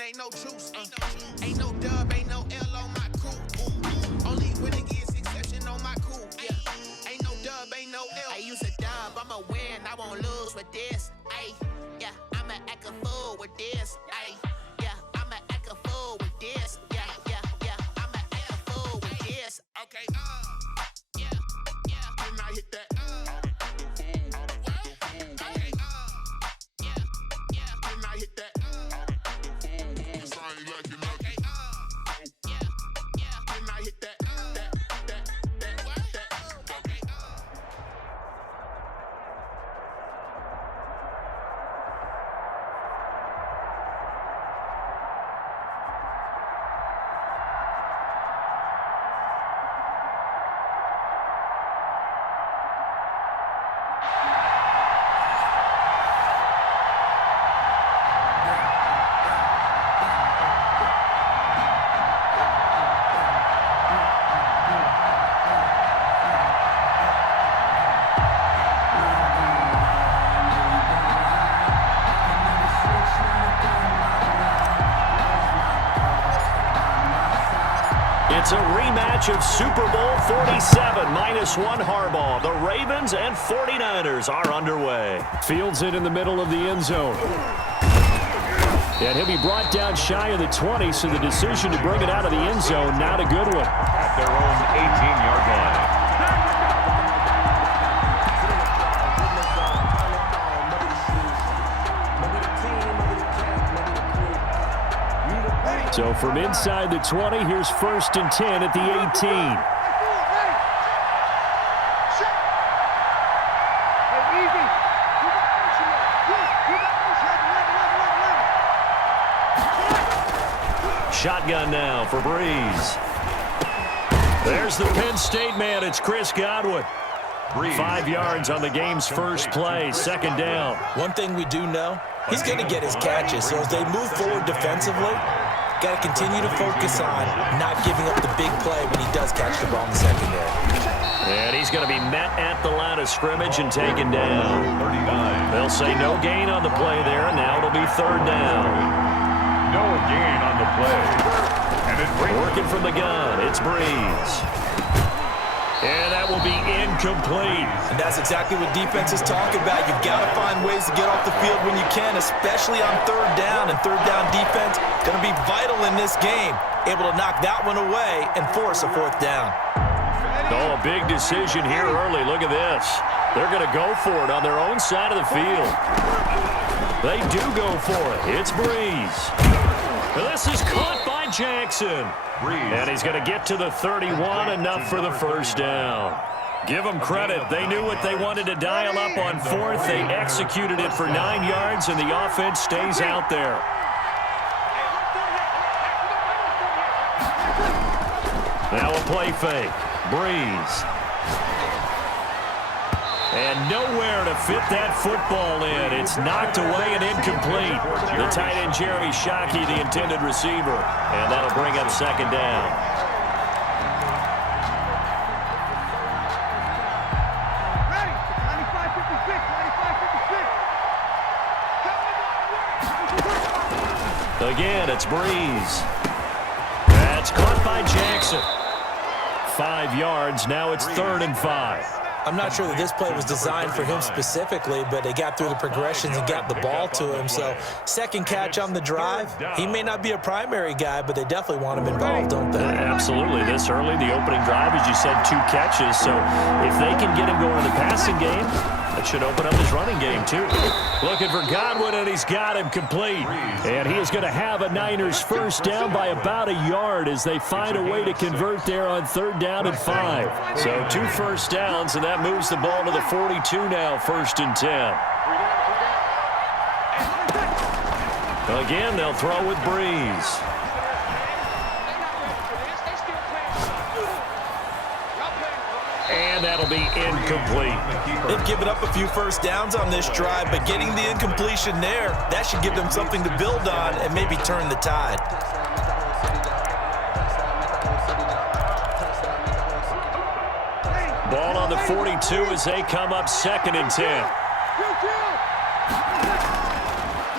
ain't no truce. Ain't no dub, ain't no L on my crew. Only when it gets exception on my crew. Yeah, ain't no dub, ain't no L. I use a dub, I'ma win, I won't lose with this. Ay, yeah, I'ma act a fool with this. Ay, yeah, I'ma act a fool with this. Yeah, yeah, yeah, I'ma act a fool with this. Okay, yeah, yeah, then I hit that. It's a rematch of Super Bowl 47, -1 Harbaugh. The Ravens and 49ers are underway. Fields it in the middle of the end zone. And he'll be brought down shy of the 20, so the decision to bring it out of the end zone, not a good one. At their own 18-yard line. So from inside the 20, here's 1st and 10 at the 18. Shotgun now for Breeze. There's the Penn State man. It's Chris Godwin. 5 yards on the game's first play, 2nd down. One thing we do know, he's going to get his catches. So as they move forward defensively, got to continue to focus on not giving up the big play when he does catch the ball in the secondary. And he's going to be met at the line of scrimmage and taken down. 39. They'll say no gain on the play there, and now it'll be 3rd down. No gain on the play. And it's working from the gun. It's Breeze. And that will be incomplete. And that's exactly what defenses talk about. You've got to find ways to get off the field when you can, especially on 3rd down. And 3rd down defense going to be vital in this game. Able to knock that one away and force a 4th down. Oh, a big decision here early. Look at this. They're going to go for it on their own side of the field. They do go for it. It's Breeze. This is caught by Jackson. And he's going to get to the 31, enough for the 1st down. Give them credit. They knew what they wanted to dial up on 4th. They executed it for 9 yards, and the offense stays out there. Now a play fake. Breeze. And nowhere to fit that football in. It's knocked away and incomplete. The tight end, Jeremy Shockey, the intended receiver. And that'll bring up 2nd down. Ready. 95-56. 95-56. Again, it's Breeze. That's caught by Jackson. 5 yards. Now it's 3rd and 5. I'm not sure that this play was designed for him specifically, but they got through the progressions and got the ball to him. So 2nd catch on the drive. He may not be a primary guy, but they definitely want him involved, don't they? Absolutely. This early, the opening drive, as you said, 2 catches. So if they can get him going in the passing game, that should open up his running game, too. Looking for Godwin, and he's got him complete. And he is going to have a Niners 1st down by about a yard as they find a way to convert there on 3rd down and 5. So 2 1st downs, and that moves the ball to the 42 now, 1st and 10. Again, they'll throw with Breeze. And that'll be incomplete. They've given up a few 1st downs on this drive, but getting the incompletion there, that should give them something to build on and maybe turn the tide. Ball on the 42 as they come up 2nd and 10.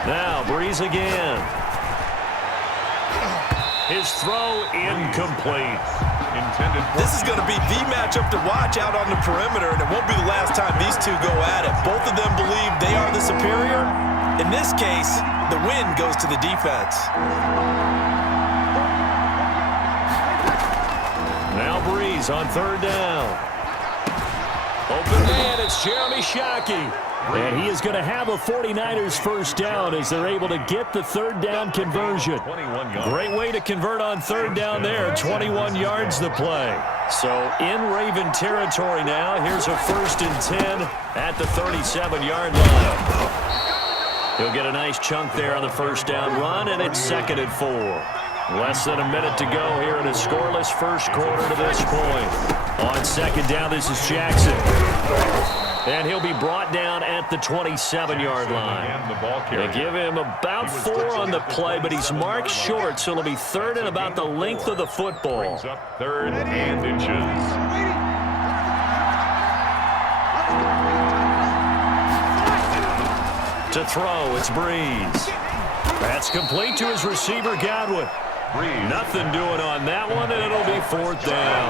Now Breeze again. His throw incomplete. This is going to be the matchup to watch out on the perimeter, and it won't be the last time these two go at it. Both of them believe they are the superior. In this case, the win goes to the defense. Now Breeze on third down. Open man, it's Jeremy Shockey. And he is going to have a 49ers first down as they're able to get the third down conversion. Great way to convert on third down there. 21 yards the play. So in Raven territory now. Here's a 1st and 10 at the 37-yard line. He'll get a nice chunk there on the first down run, and it's 2nd and 4. Less than a minute to go here in a scoreless first quarter to this point. On 2nd down, this is Jackson. And he'll be brought down at the 27-yard line. They give him about 4 on the play, but he's marked short, so it'll be 3rd and about the length of the football. Brings up 3rd and inches. To throw, it's Breeze. That's complete to his receiver, Godwin. Nothing doing on that one, and it'll be 4th down.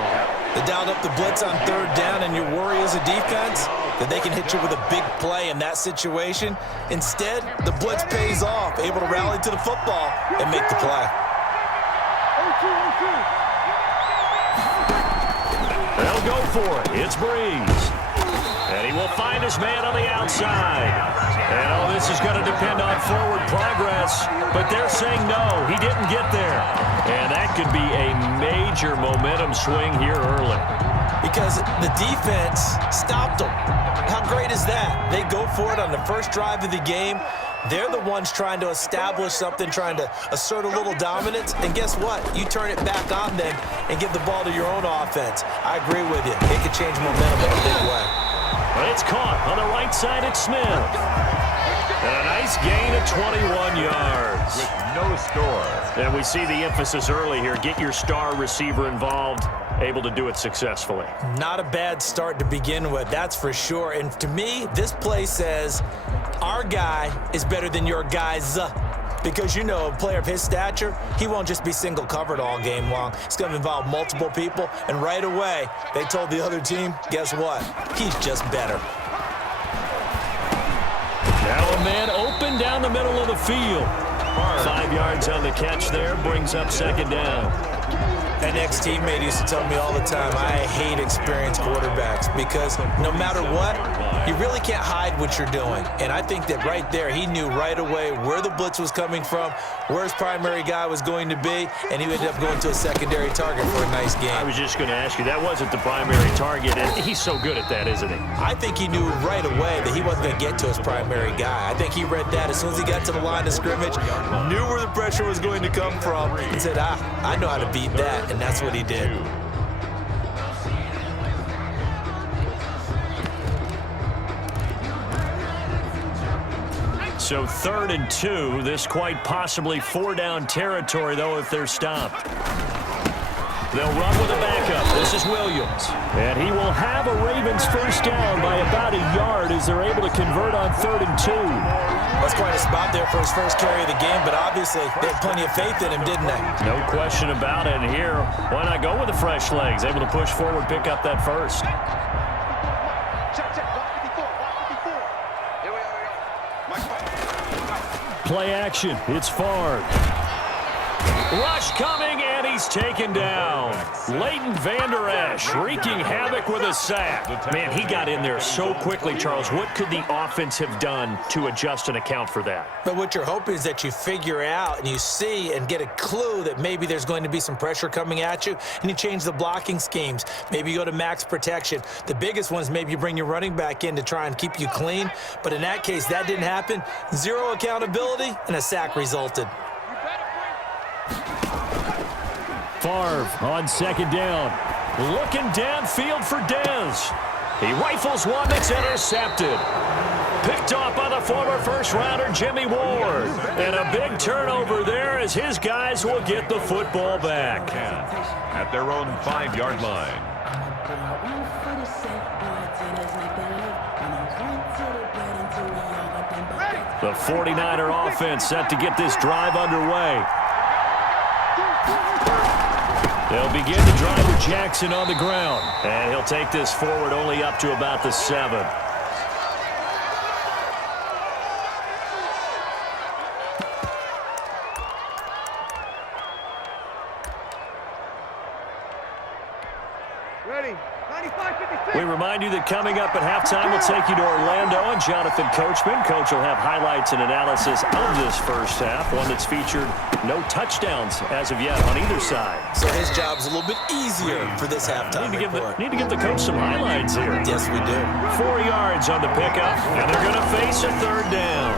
They dialed up the blitz on 3rd down, and your worry as a defense that they can hit you with a big play in that situation. Instead, the blitz pays off, able to rally to the football and make the play. They'll go for it. It's Breeze. And he will find his man on the outside. And, oh, this is going to depend on forward progress. But they're saying no, he didn't get there. And that could be a major momentum swing here early. Because the defense stopped them. How great is that? They go for it on the first drive of the game. They're the ones trying to establish something, trying to assert a little dominance. And guess what? You turn it back on them and give the ball to your own offense. I agree with you. It could change momentum in a big way. But it's caught on the right side at Smith. And a nice gain of 21 yards. With no score. And we see the emphasis early here. Get your star receiver involved. Able to do it successfully. Not a bad start to begin with, that's for sure. And to me, this play says our guy is better than your guys. Because, you know, a player of his stature, he won't just be single covered all game long. It's going to involve multiple people. And right away, they told the other team, guess what? He's just better. Now a man open down the middle of the field. 5 yards on the catch there, brings up 2nd down. An ex-teammate used to tell me all the time, I hate experienced quarterbacks because no matter what, you really can't hide what you're doing. And I think that right there, he knew right away where the blitz was coming from, where his primary guy was going to be, and he ended up going to a secondary target for a nice game. I was just going to ask you, that wasn't the primary target, and he's so good at that, isn't he? I think he knew right away that he wasn't going to get to his primary guy. I think he read that as soon as he got to the line of scrimmage, knew where the pressure was going to come from, and said, I know how to beat that. And that's what he did. So 3rd and 2. This quite possibly 4-down territory, though, if they're stopped. They'll run with a backup. This is Williams. And he will have a Ravens first down by about a yard as they're able to convert on 3rd and 2. That's quite a spot there for his first carry of the game, but obviously they had plenty of faith in him, didn't they? No question about it. And here, why not go with the fresh legs? Able to push forward, pick up that first. Play action. It's Favre. Rush coming, and he's taken down. Leighton Vander Esch wreaking havoc with a sack. Man, he got in there so quickly, Charles. What could the offense have done to adjust and account for that? But what you're hoping is that you figure out and you see and get a clue that maybe there's going to be some pressure coming at you, and you change the blocking schemes. Maybe you go to max protection. The biggest ones, maybe you bring your running back in to try and keep you clean. But in that case, that didn't happen. Zero accountability, and a sack resulted. Favre on 2nd down. Looking downfield for Dez. He rifles one that's intercepted. Picked off by the former first-rounder Jimmy Ward. And a big turnover there as his guys will get the football back. At their own 5-yard line. The 49er offense set to get this drive underway. They'll begin to drive with Jackson on the ground. And he'll take this forward only up to about the 7. Ready. 95-56. We remind you that coming up at halftime, we'll take you to Orlando and Jonathan Coachman. Coach will have highlights and analysis of this first half, one that's featured no touchdowns as of yet on either side. So his job's a little bit easier for this halftime report. Need to give the coach some highlights here. Yes, we do. 4 yards on the pickup, and they're going to face a third down.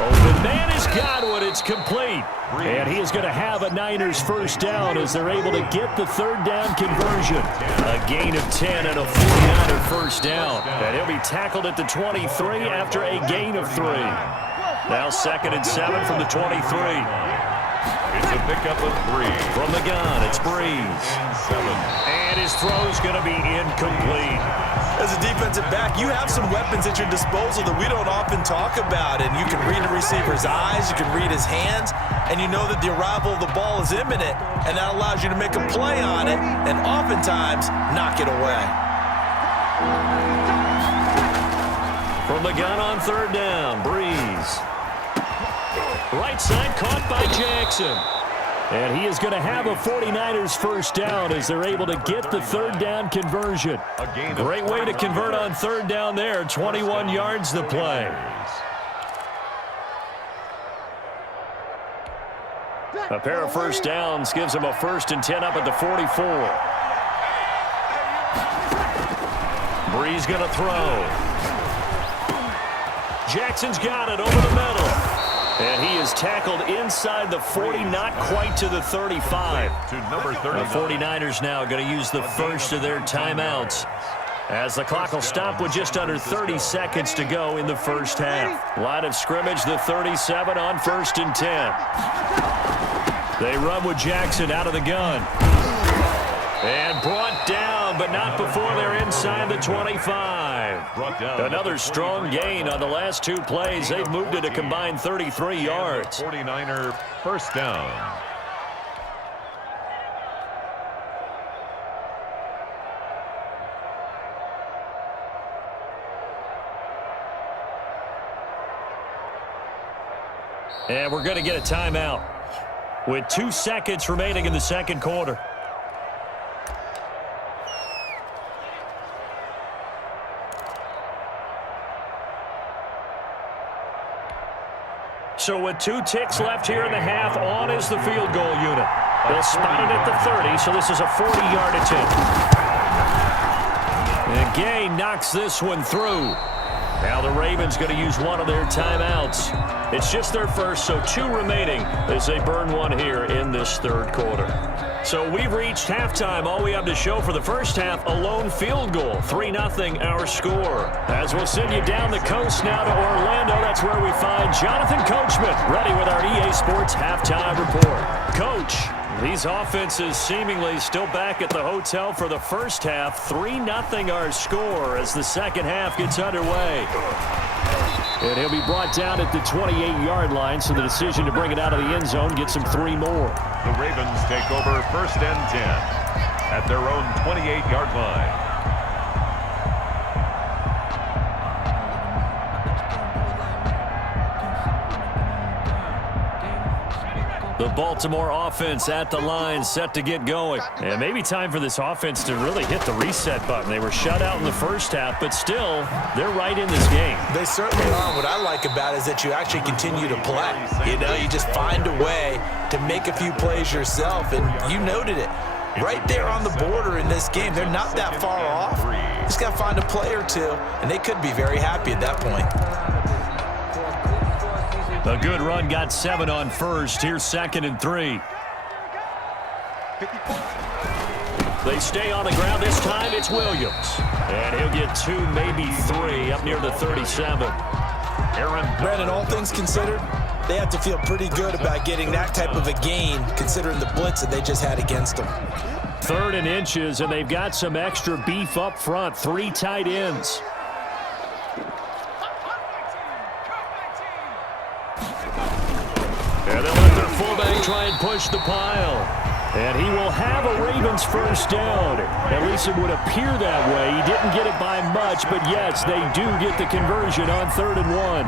Open man has got one. It's complete. And he is going to have a Niners first down as they're able to get the third down conversion. A gain of 10 and a 49er first down. And he'll be tackled at the 23 after a gain of 3. Now 2nd and 7 from the 23. It's a pickup of 3. From the gun, it's Breeze. 7. And his throw's going to be incomplete. As a defensive back, you have some weapons at your disposal that we don't often talk about. And you can read the receiver's eyes, you can read his hands, and you know that the arrival of the ball is imminent, and that allows you to make a play on it and oftentimes knock it away. From the gun on third down, Breeze. Right side caught by Jackson. And he is going to have a 49ers first down as they're able to get the third down conversion. Great way to convert on third down there. 21 yards the play. A pair of first downs gives him a 1st and 10 up at the 44. Breeze going to throw. Jackson's got it over the middle. And he is tackled inside the 40, not quite to the 35. To number 30. The 49ers now going to use the first of their timeouts, as the clock will stop with just under 30 seconds to go in the first half. Line of scrimmage, the 37 on 1st and 10. They run with Jackson out of the gun. And brought down, but not before they're inside the 25. Brought down. Another strong gain on the last 2 plays. They've moved it a combined 33 yards. 49er first down. And we're going to get a timeout with 2 seconds remaining in the second quarter. So with 2 ticks left here in the half, on is the field goal unit. They'll spot it at the 30, so this is a 40-yard attempt. And Gay knocks this one through. Now the Ravens going to use one of their timeouts. It's just their first, so 2 remaining as they burn one here in this third quarter. So we've reached halftime. All we have to show for the first half, a lone field goal. 3-0 our score. As we'll send you down the coast now to Orlando, that's where we find Jonathan Coachman, ready with our EA Sports halftime report. Coach, these offenses seemingly still back at the hotel for the first half. 3-0 our score as the second half gets underway. And he'll be brought down at the 28-yard line, so the decision to bring it out of the end zone gets him 3 more. The Ravens take over 1st and 10 at their own 28-yard line. The Baltimore offense at the line, set to get going. And maybe time for this offense to really hit the reset button. They were shut out in the first half, but still, they're right in this game. They certainly are. What I like about it is that you actually continue to play. You know, you just find a way to make a few plays yourself, and you noted it. Right there on the border in this game, they're not that far off. Just got to find a play or 2, and they could be very happy at that point. A good run, got 7 on first. Here's 2nd and 3. They stay on the ground. This time it's Williams. And he'll get 2, maybe 3 up near the 37. Brandon, all things considered, they have to feel pretty good about getting that type of a gain considering the blitz that they just had against them. 3rd and inches, and they've got some extra beef up front. 3 tight ends. And they'll let their fullback try and push the pile. And he will have a Ravens first down. At least it would appear that way. He didn't get it by much, but yes, they do get the conversion on 3rd and 1.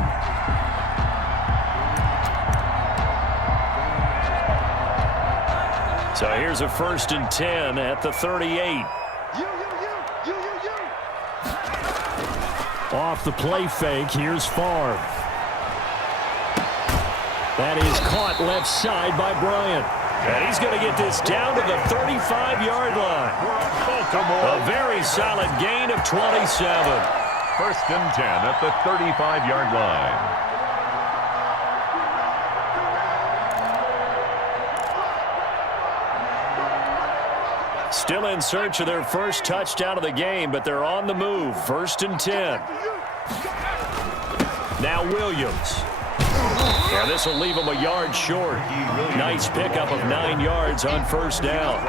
So here's a 1st and 10 at the 38. Off the play fake, here's Favre. That is caught left side by Bryant. And he's going to get this down to the 35-yard line. A very solid gain of 27. 1st and 10 at the 35-yard line. Still in search of their first touchdown of the game, but they're on the move. 1st and 10. Now Williams. Yeah, this will leave him a yard short. Nice pickup of 9 yards on 1st down.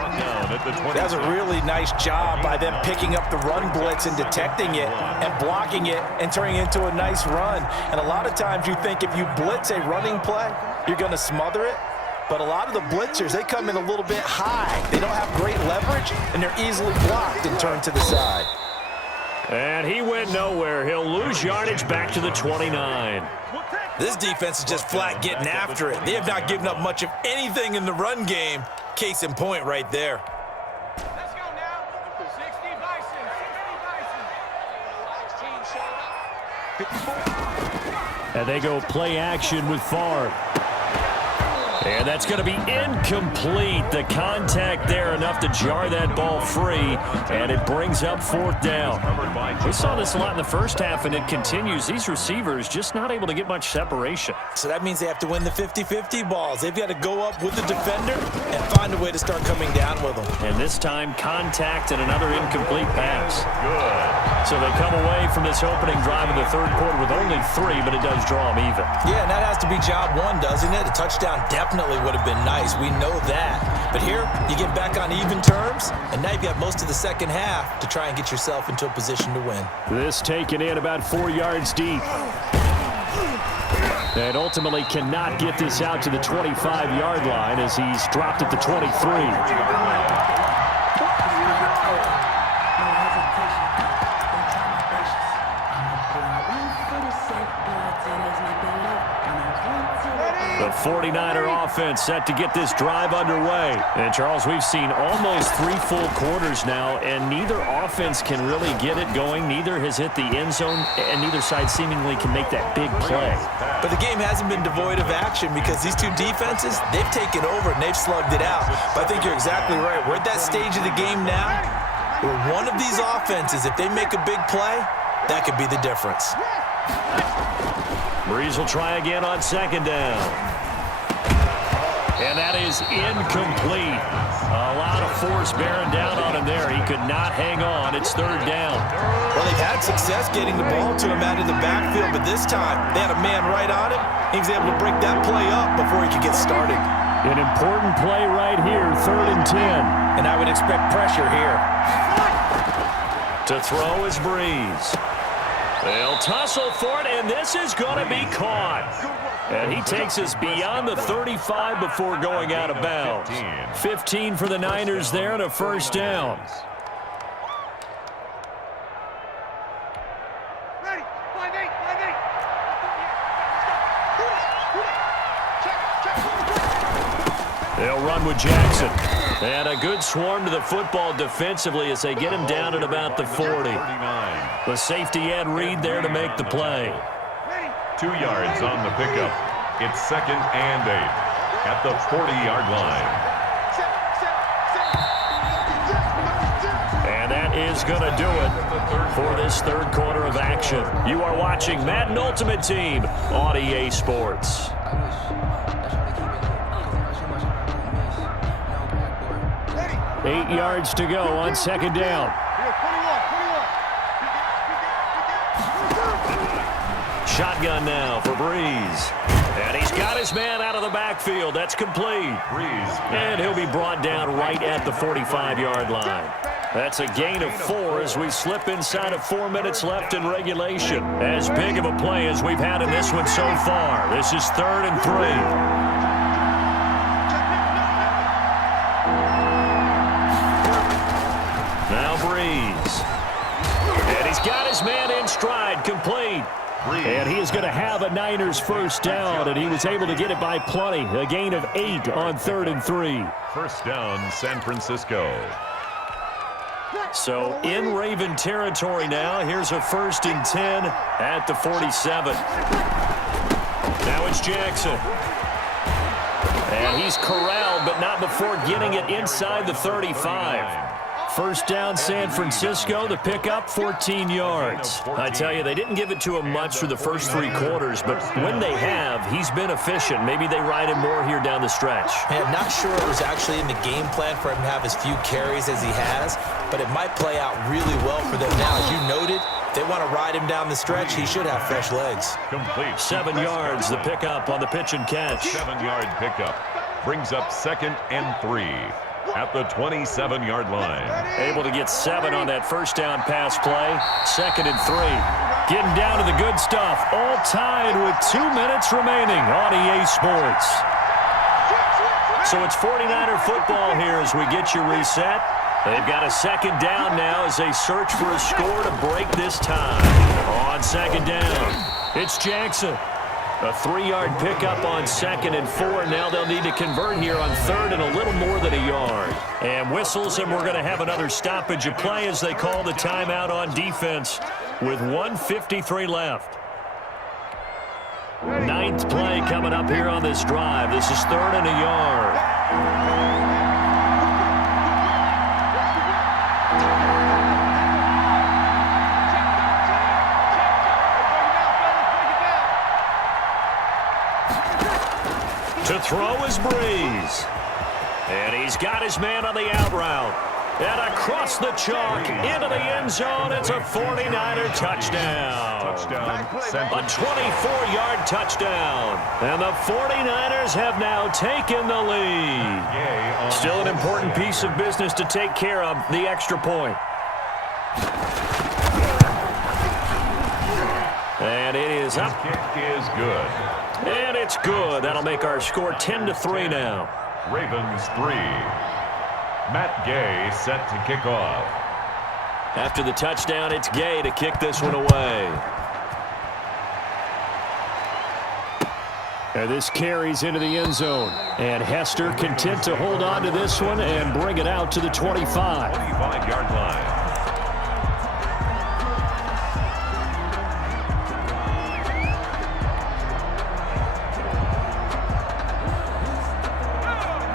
That was a really nice job by them picking up the run blitz and detecting it and blocking it and turning it into a nice run. And a lot of times you think if you blitz a running play, you're going to smother it. But a lot of the blitzers, they come in a little bit high. They don't have great leverage, and they're easily blocked and turned to the side. And he went nowhere. He'll lose yardage back to the 29. This defense is just flat getting after it. They have not given up much of anything in the run game. Case in point right there. Let's go now. 60 Bison. 60 Bison. And they go play action with Favre. And that's going to be incomplete. The contact there enough to jar that ball free, and it brings up 4th down. We saw this a lot in the first half, and it continues. These receivers just not able to get much separation. So that means they have to win the 50-50 balls. They've got to go up with the defender and find a way to start coming down with them. And this time, contact and another incomplete pass. Good. So they come away from this opening drive in the 3rd quarter with only 3, but it does draw them even. Yeah, and that has to be job 1, doesn't it? A touchdown definitely would have been nice. We know that. But here, you get back on even terms, and now you've got most of the second half to try and get yourself into a position to win. This taken in about 4 yards deep. And ultimately cannot get this out to the 25-yard line as he's dropped at the 23. The 49er offense set to get this drive underway. And, Charles, we've seen almost 3 full quarters now, and neither offense can really get it going. Neither has hit the end zone, and neither side seemingly can make that big play. But the game hasn't been devoid of action because these two defenses, they've taken over and they've slugged it out. But I think you're exactly right. We're at that stage of the game now where one of these offenses, if they make a big play, that could be the difference. Breeze will try again on 2nd down. And that is incomplete. A lot of force bearing down on him there. He could not hang on. It's 3rd down. Well, they've had success getting the ball to him out of the backfield, but this time they had a man right on him. He was able to break that play up before he could get started. An important play right here, 3rd and 10. And I would expect pressure here. To throw is Breeze. They'll tussle for it, and this is going to be caught. And he takes us beyond the 35 before going out of bounds. 15 for the Niners there and a 1st down. Ready. 5-8. They'll run with Jackson. And a good swarm to the football defensively as they get him down at about the 40. The safety Ed Reed there to make the play. 2 yards on the pickup. It's 2nd and 8 at the 40-yard line. And that is going to do it for this 3rd quarter of action. You are watching Madden Ultimate Team on EA Sports. Eight yards to go on 2nd down. Shotgun now for Breeze. And he's got his man out of the backfield. That's complete. Breeze. And he'll be brought down right at the 45-yard line. That's a gain of 4 as we slip inside of 4 minutes left in regulation. As big of a play as we've had in this one so far. This is 3rd and 3. Breeze. And he's got his man in stride, complete. And he is going to have a Niners first down, and he was able to get it by plenty. A gain of 8 on 3rd and 3. First down, San Francisco. So in Raven territory now. Here's a 1st and 10 at the 47. Now it's Jackson. And he's corralled, but not before getting it inside the 35. First down, San Francisco. The pickup, 14 yards. I tell you, they didn't give it to him much through the first 3 quarters, but when they have, he's been efficient. Maybe they ride him more here down the stretch. Hey, I'm not sure it was actually in the game plan for him to have as few carries as he has, but it might play out really well for them now. As you noted, if they want to ride him down the stretch, he should have fresh legs. Complete. 7 yards, the pickup on the pitch and catch. 7-yard pickup. Brings up 2nd and 3 at the 27-yard line. Able to get 7 on that first down pass play. 2nd and 3. Getting down to the good stuff. All tied with 2 minutes remaining on EA Sports. So it's 49er football here as we get you reset. They've got a 2nd down now as they search for a score to break this tie. On 2nd down, it's Jackson. A 3-yard pickup on 2nd and 4. Now they'll need to convert here on 3rd and a little more than a yard. And whistles, and we're going to have another stoppage of play as they call the timeout on defense with 1:53 left. 9th play coming up here on this drive. This is 3rd and a yard. To throw is Breeze. And he's got his man on the out route. And across the chalk, into the end zone, it's a 49er touchdown. A 24-yard touchdown. And the 49ers have now taken the lead. Still an important piece of business to take care of, the extra point. And it is up. Kick is good. And it's good. That'll make our score 10-3 now. Ravens 3. Matt Gay set to kick off. After the touchdown, it's Gay to kick this one away. And this carries into the end zone. And Hester content to hold on to this one and bring it out to the 25. 25-yard line.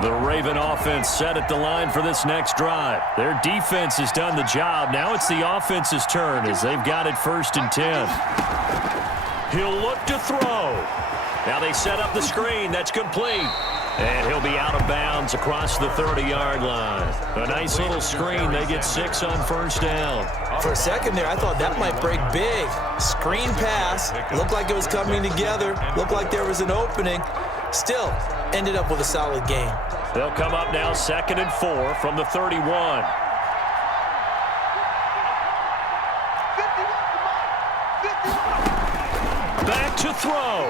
The Raven offense set at the line for this next drive. Their defense has done the job. Now it's the offense's turn as they've got it 1st and 10. He'll look to throw. Now they set up the screen. That's complete. And he'll be out of bounds across the 30-yard line. A nice little screen. They get 6 on 1st down. For a second there, I thought that might break big. Screen pass. Looked like it was coming together. Looked like there was an opening. Still, ended up with a solid game. They'll come up now 2nd and 4 from the 31. Back to throw.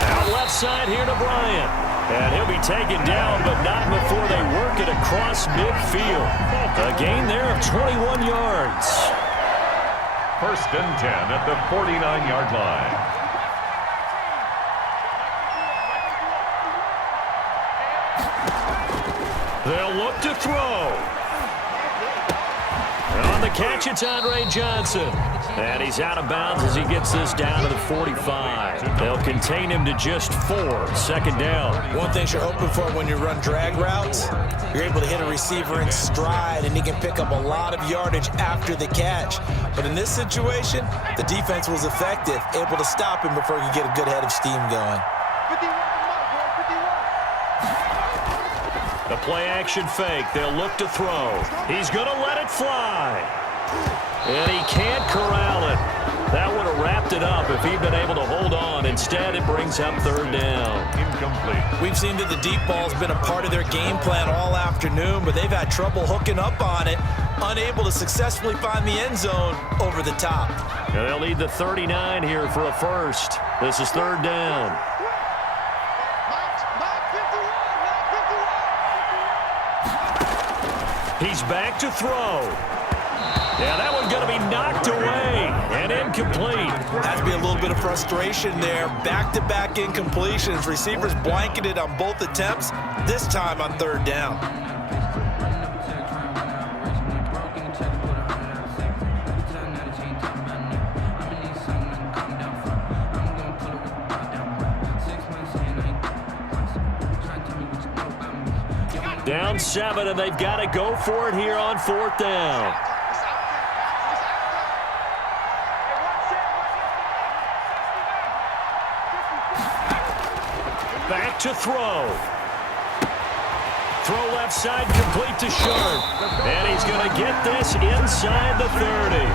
Out left side here to Bryant. And he'll be taken down, but not before they work it across midfield. A gain there of 21 yards. 1st and 10 at the 49-yard line. They'll look to throw. On the catch, it's Andre Johnson. And he's out of bounds as he gets this down to the 45. They'll contain him to just 4. 2nd down. One thing you're hoping for when you run drag routes, you're able to hit a receiver in stride, and he can pick up a lot of yardage after the catch. But in this situation, the defense was effective, able to stop him before he could get a good head of steam going. The play-action fake. They'll look to throw. He's going to let it fly. And he can't corral it. That would have wrapped it up if he'd been able to hold on. Instead, it brings up 3rd down. Incomplete. We've seen that the deep ball's been a part of their game plan all afternoon, but they've had trouble hooking up on it, unable to successfully find the end zone over the top. And they'll need the 39 here for a first. This is 3rd down. He's back to throw. Yeah, that one's going to be knocked away and incomplete. Has to be a little bit of frustration there. Back-to-back incompletions. Receivers blanketed on both attempts, this time on third down. Down 7, and they've got to go for it here on fourth down. Back to throw. Throw left side, complete to Sharp. And he's going to get this inside the 30.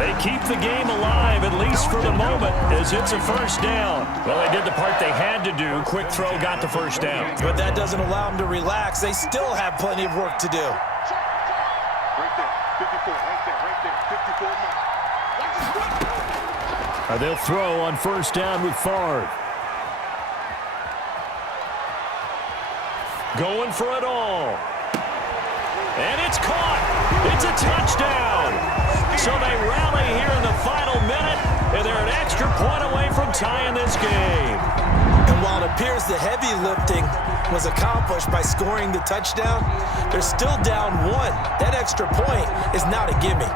They keep the game alive, at least for the moment, as it's a first down. Well, they did the part they had to do. Quick throw got the first down. But that doesn't allow them to relax. They still have plenty of work to do. Right there, 54, right there, 54. They'll throw on first down with Favre. Going for it all. And it's caught. It's a touchdown. So they rally here in the final minute, and they're an extra point away from tying this game. And while it appears the heavy lifting was accomplished by scoring the touchdown, they're still down 1. That extra point is not a gimme.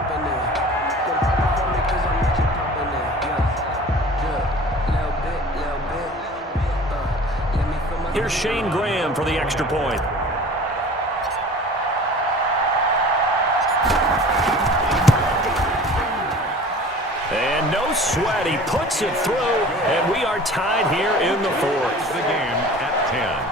Here's Shane Graham for the extra point. And no sweat. He puts it through, and we are tied here in the fourth. The game at 10.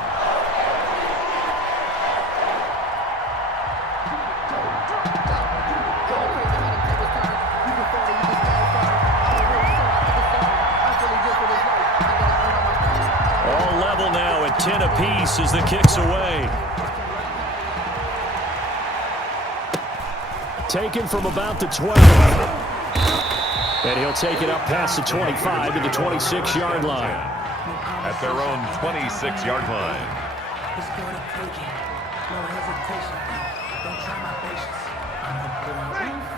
All level now at 10 apiece as the kick's away. Taken from about the 12. And he'll take it up past the 25 to the 26-yard line. At their own 26-yard line.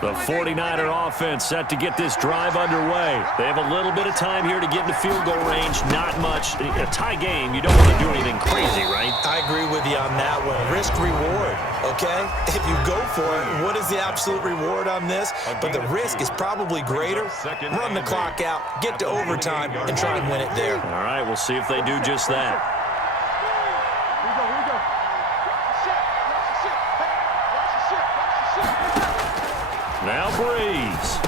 The 49er offense set to get this drive underway. They have a little bit of time here to get into field goal range. Not much. A tie game, you don't want to do anything crazy, right? I agree with you on that one. Risk-reward, okay? If you go for it, what is the absolute reward on this? But the risk is probably greater. Run the clock out, get to overtime, and try and win it there. All right, we'll see if they do just that. Now Breeze.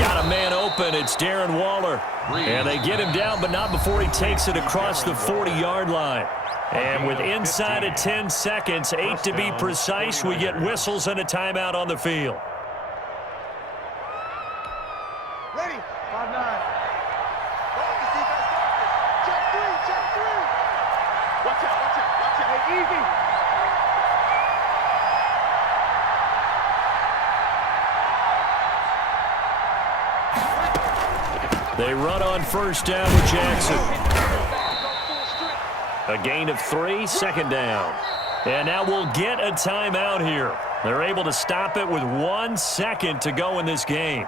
Got a man open. It's Darren Waller. And they get him down, but not before he takes it across the 40-yard line. And with inside of 10 seconds, 8 to be precise, we get whistles and a timeout on the field. Ready? 5-9. Check 3. Watch out. Hey, easy. They run on first down with Jackson. A gain of 3, second down. And now we'll get a timeout here. They're able to stop it with 1 second to go in this game.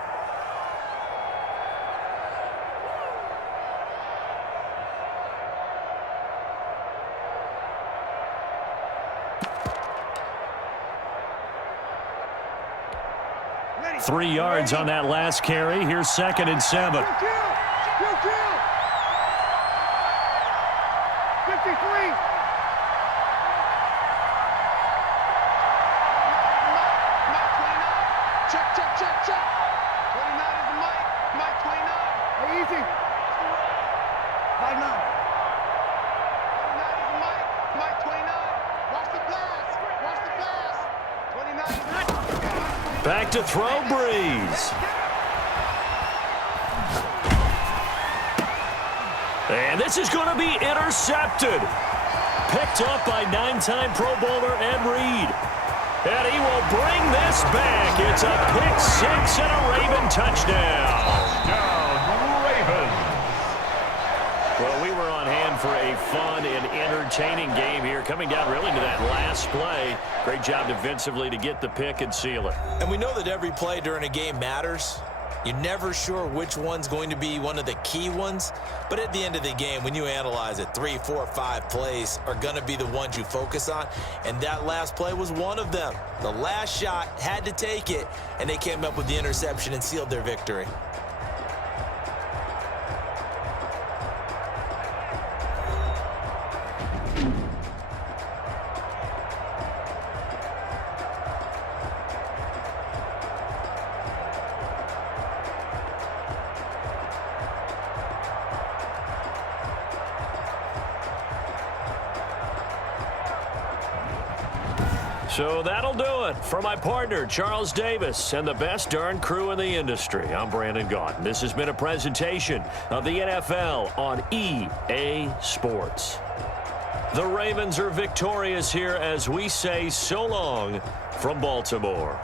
Ready. 3 yards on that last carry. Here's 2nd and 7. Kill. 53. Check. 29 is the mic. Mike 29. Hey, easy. 5-9. 29 is the mic. Mike 29. Watch the pass. 29. Back to throw, Breeze. And this is going to be intercepted. Picked up by 9-time Pro Bowler Ed Reed. And he will bring this back. It's a pick 6 and a Raven touchdown. Touchdown, Ravens. Well, we we're on hand for a fun and entertaining game here, coming down really to that last play. Great job defensively to get the pick and seal it. And we know that every play during a game matters. You're never sure which one's going to be one of the key ones. But at the end of the game, when you analyze it, 3, 4, 5 plays are going to be the ones you focus on. And that last play was one of them. The last shot had to take it, and they came up with the interception and sealed their victory. So that'll do it for my partner, Charles Davis, and the best darn crew in the industry. I'm Brandon Gaudin. This has been a presentation of the NFL on EA Sports. The Ravens are victorious here as we say so long from Baltimore.